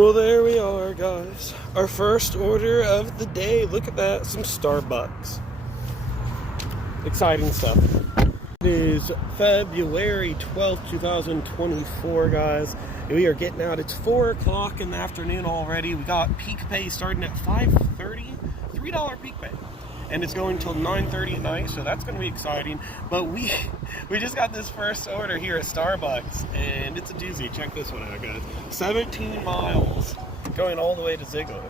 Well, there we are, guys. Our first order of the day. Look at that, some Starbucks. Exciting stuff. It is February 12th, 2024, guys. We are getting out. It's 4 o'clock in the afternoon already. We got peak pay starting at $5:30, $3 peak pay. And it's going till 9:30 at night, so that's going to be exciting. But we just got this first order here at Starbucks, and it's a doozy. Check this one out, guys. 17 miles going all the way to Ziegler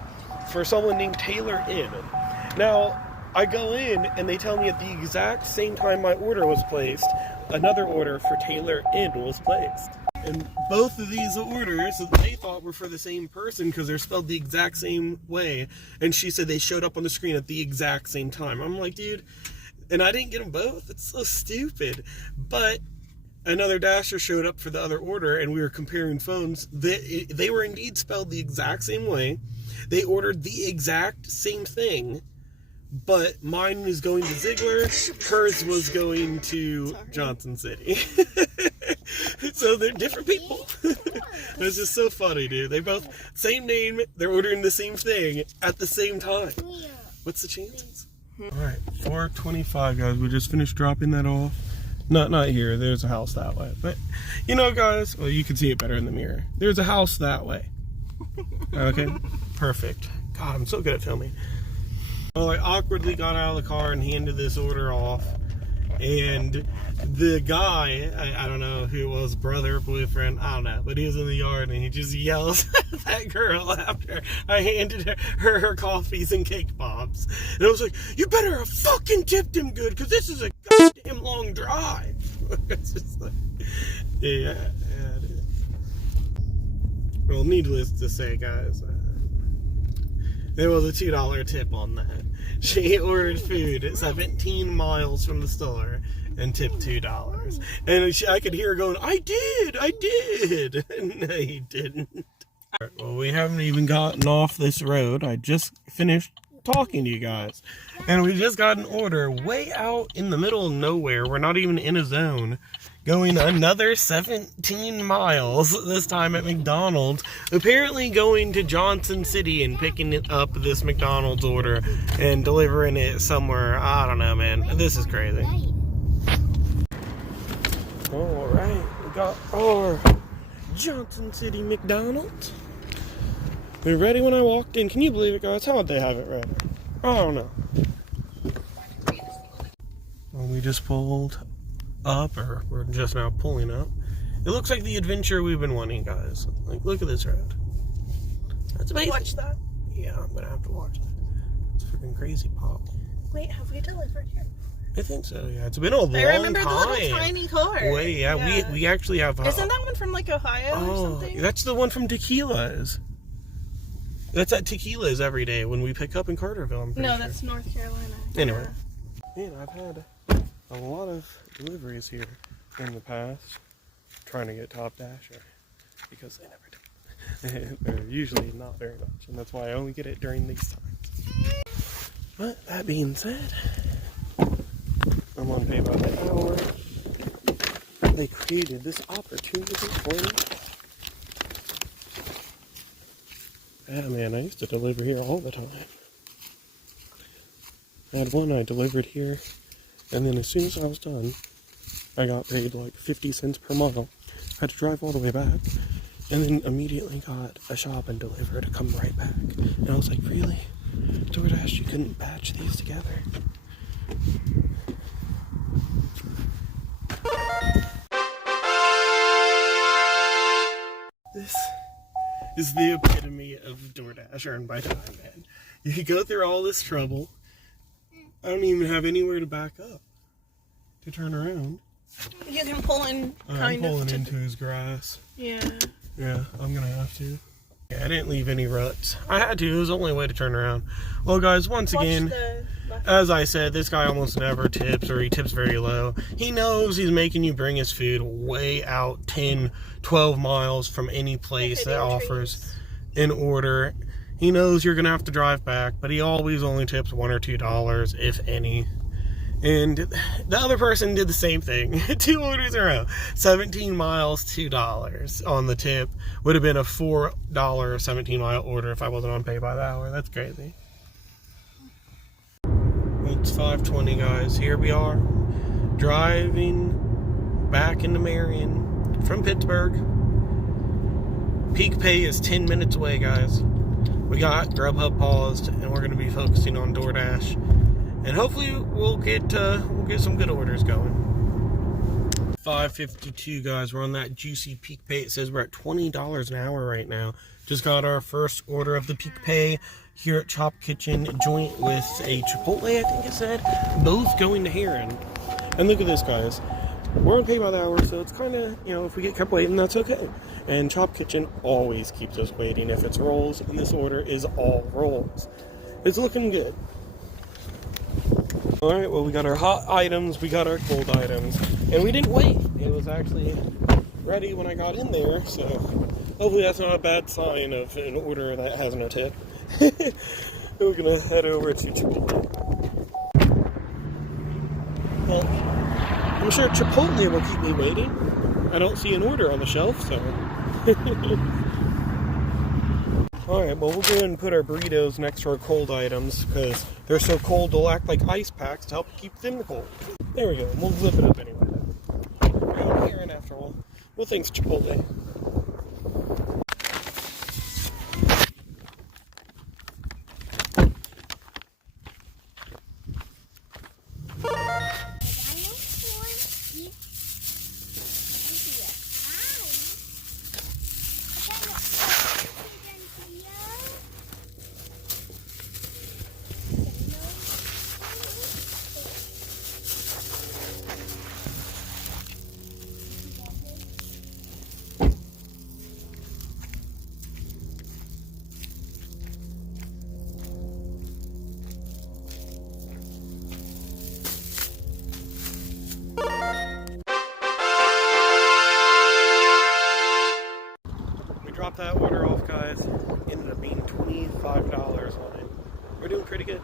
for someone named Taylor Inn. Now, I go in, and they tell me at the exact same time my order was placed, another order for Taylor Inn was placed. And both of these orders they thought were for the same person because they're spelled the exact same way. And she said they showed up on the screen at the exact same time. I'm like, dude, and I didn't get them both. It's so stupid. But another Dasher showed up for the other order, and we were comparing phones. They were indeed spelled the exact same way. They ordered the exact same thing. But mine was going to Ziegler, hers was going to Johnson City. So they're different people. It's just so funny, dude. They both, same name, they're ordering the same thing at the same time. What's the chances? Alright, 4:25, guys. We just finished dropping that off. Not here. There's a house that way. But, you know, guys, well, you can see it better in the mirror. There's a house that way. Okay? Perfect. God, I'm so good at filming. Well, I awkwardly got out of the car and handed this order off, and the guy, I don't know who it was, brother, boyfriend, I don't know, but he was in the yard and he just yells at that girl after I handed her coffees and cake pops. And I was like, you better have fucking tipped him good, because this is a goddamn long drive. It's just like, yeah, dude. Well, needless to say, guys, there was a $2 tip on that. She ordered food at 17 miles from the store and tipped $2. And I could hear her going, I did. No, you didn't. Well, we haven't even gotten off this road. I just finished talking to you guys. And we just got an order way out in the middle of nowhere. We're not even in a zone. Going another 17 miles, this time at McDonald's. Apparently going to Johnson City and picking it up this McDonald's order and delivering it somewhere. I don't know, man. This is crazy. Alright, we got our Johnson City McDonald's. They're ready when I walked in. Can you believe it, guys? How would they have it ready? I don't know. Well, we just pulled up, or we're just now pulling up. It looks like the adventure we've been wanting, guys. Like, look at this road. That's amazing. Watch that. Yeah, I'm gonna have to watch that. It's freaking crazy pop. Wait, have we delivered here? I think so, yeah. It's been a long time. I remember the little tiny car. Wait, yeah. We actually have... Isn't that one from, like, Ohio or something? That's the one from Tequila's. That's at Tequila's every day when we pick up in Carterville, I'm pretty sure. That's North Carolina. Anyway. Man, I've had a lot of deliveries here in the past. Trying to get Top Dasher, because they never do. They're usually not very much, and that's why I only get it during these times. But that being said, I'm on pay by the hour. They created this opportunity for me. Yeah, man, I used to deliver here all the time. I had one I delivered here, and then as soon as I was done, I got paid like 50 cents per mile. I had to drive all the way back, and then immediately got a shop and deliver to come right back. And I was like, really? Doordash, you couldn't batch these together? This is the epitome of Doordash earned by time, man. You go through all this trouble. I don't even have anywhere to back up to turn around. You can pull in I'm pulling into his grass. Yeah. Yeah, I'm gonna have to. Yeah, I didn't leave any ruts. I had to. It was the only way to turn around. Well, guys, once again, as I said, this guy almost never tips, or he tips very low. He knows he's making you bring his food way out 10, 12 miles from any place that offers an order. He knows you're gonna have to drive back, but he always only tips $1 or $2, if any. And the other person did the same thing. 2 orders in a row. 17 miles, $2 on the tip. Would have been a $4 17-mile order if I wasn't on pay by the hour. That's crazy. It's 5:20, guys. Here we are, driving back into Marion from Pittsburgh. Peak pay is 10 minutes away, guys. We got Grubhub paused, and we're going to be focusing on Doordash. And hopefully we'll get some good orders going. 5:52, guys. We're on that juicy peak pay. It says we're at $20 an hour right now. Just got our first order of the peak pay here at Chop Kitchen, joint with a Chipotle, I think it said. Both going to Heron. And look at this, guys. We're on pay by the hour, so it's kind of, you know, if we get kept waiting, that's okay. And Chop Kitchen always keeps us waiting if it's rolls, and this order is all rolls. It's looking good. Alright, well, we got our hot items, we got our cold items, and we didn't wait. It was actually ready when I got in there, so hopefully that's not a bad sign of an order that has no tip. We're gonna head over to Chipotle. Well, I'm sure Chipotle will keep me waiting. I don't see an order on the shelf, so. Alright, well, we'll go ahead and put our burritos next to our cold items, because they're so cold they'll act like ice packs to help keep them cold. There we go, and we'll zip it up anyway. We're out here, and after all. Well, thanks, Chipotle. Dropped that order off, guys. Ended up being $25 on it. We're doing pretty good.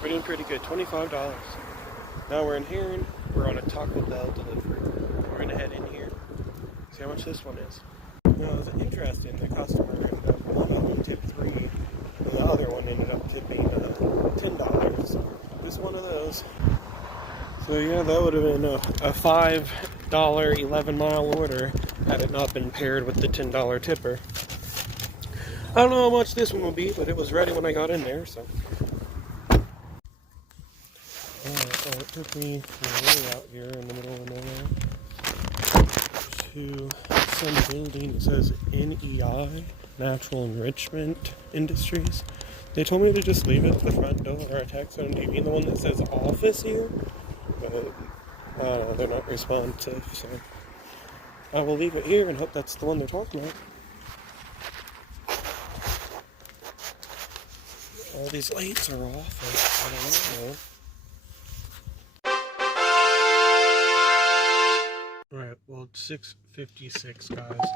We're doing pretty good. $25. Now we're in Heron. We're on a Taco Bell delivery. We're gonna head in here. See how much this one is. Now it was interesting. The customer ended up tip $3, and the other one ended up tipping $10. This one of those. So yeah, that would have been a $5 11-mile order had it not been paired with the $10 tipper. I don't know how much this one will be, but it was ready when I got in there, so. So it took me way out here in the middle of nowhere to some building. It says NEI, Natural Enrichment Industries. They told me to just leave it at the front door, or I texted on TV, the one that says office here, but I don't know, they're not responsive, so I will leave it here and hope that's the one they're talking about. All these lights are off, I don't know. Alright, well, it's 6:56, guys.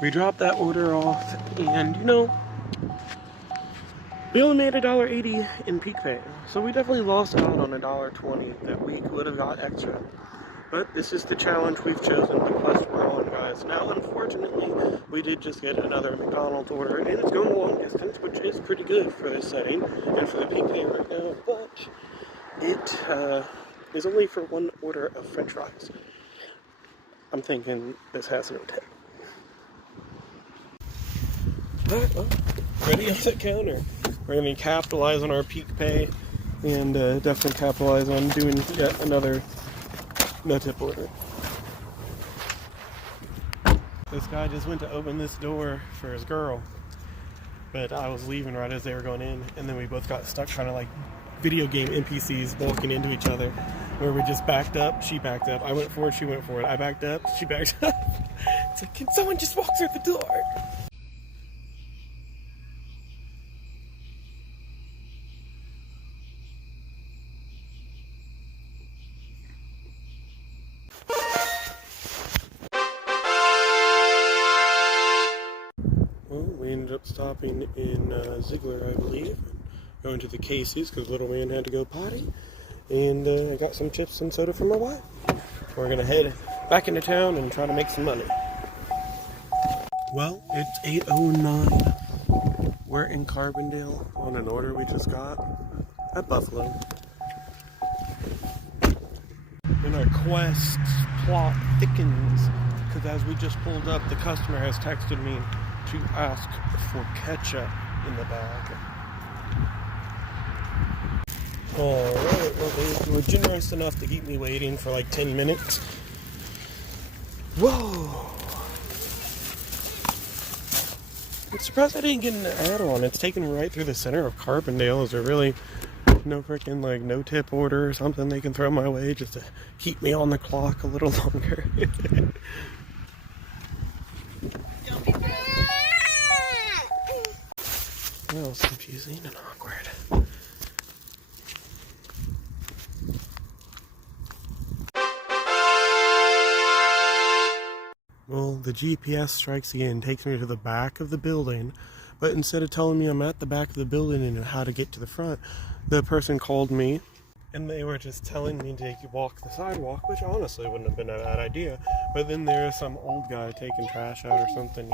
We dropped that order off, and, you know, we only made $1.80 in peak pay, so we definitely lost out on $1.20 that we would have got extra. But this is the challenge we've chosen, the quest we're on, guys. Now, unfortunately, we did just get another McDonald's order, and it's going a long distance, which is pretty good for this setting and for the peak pay right now, but it is only for one order of french fries. I'm thinking this has no tip. Alright, well, ready on the counter. We're going to capitalize on our peak pay and definitely capitalize on doing yet another no tip order. This guy just went to open this door for his girl, but I was leaving right as they were going in, and then we both got stuck kind of like video game NPCs walking into each other, where we just backed up, she backed up, I went forward, she went forward, I backed up, she backed up. It's like, can someone just walk through the door? We ended up stopping in Ziegler, I believe, going to the Casey's because little man had to go potty, And I got some chips and soda for my wife. We're gonna head back into town and try to make some money. Well, it's 8:09. We're in Carbondale on an order we just got at Buffalo. And our quest plot thickens because as we just pulled up, the customer has texted me to ask for ketchup in the bag. Alright, well they were generous enough to keep me waiting for like 10 minutes. Whoa! I'm surprised I didn't get an add-on. It's taken right through the center of Carbondale. Is there really no freaking like no tip order or something they can throw my way just to keep me on the clock a little longer? That was confusing and awkward. Well, the GPS strikes again, takes me to the back of the building, but instead of telling me I'm at the back of the building and how to get to the front, the person called me and they were just telling me to walk the sidewalk, which honestly wouldn't have been a bad idea. But then there was some old guy taking trash out or something.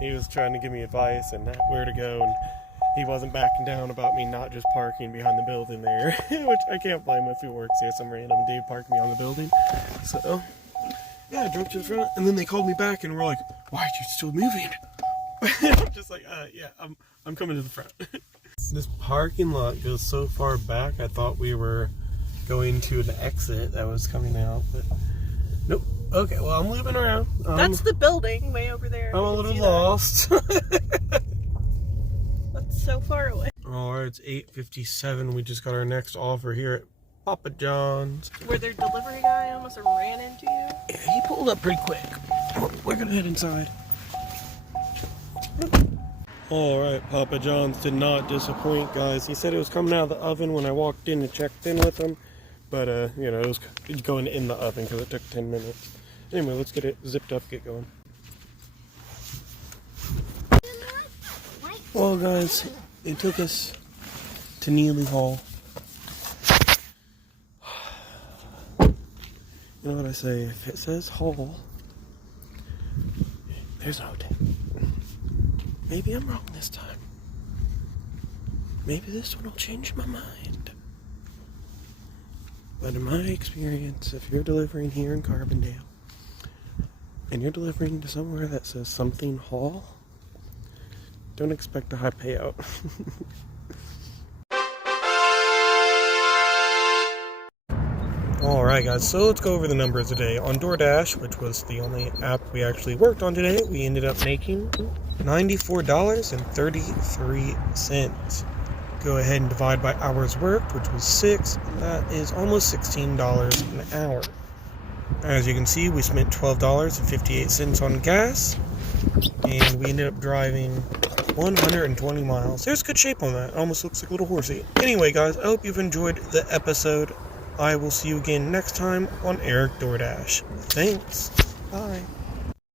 He was trying to give me advice and where to go, and he wasn't backing down about me not just parking behind the building there, which I can't blame him if he works here. Some random dude parked me on the building. So yeah, I drove to the front, and then they called me back and were like, "Why are you still moving?" I'm just like, yeah, I'm coming to the front. This parking lot goes so far back, I thought we were going to an exit that was coming out, but nope. Okay, well, I'm moving around. That's the building way over there. I'm a little lost. That's so far away. Alright, it's 8:57. We just got our next offer here at Papa John's. Where their delivery guy almost ran into you? Yeah, he pulled up pretty quick. We're gonna head inside. Alright, Papa John's did not disappoint, guys. He said it was coming out of the oven when I walked in and checked in with him. But, you know, it was going in the oven because it took 10 minutes. Anyway, let's get it zipped up, get going. Well, guys, it took us to Neely Hall. You know what I say, if it says hall, there's no tip. Maybe I'm wrong this time. Maybe this one will change my mind. But in my experience, if you're delivering here in Carbondale, and you're delivering to somewhere that says something hall, don't expect a high payout. Alright guys, so let's go over the numbers today. On Doordash, which was the only app we actually worked on today, we ended up making $94.33. Go ahead and divide by hours worked, which was 6. That is almost $16 an hour. As you can see, we spent $12.58 on gas, and we ended up driving 120 miles. There's good shape on that. Almost looks like a little horsey. Anyway, guys, I hope you've enjoyed the episode. I will see you again next time on Eric Doordash. Thanks. Bye.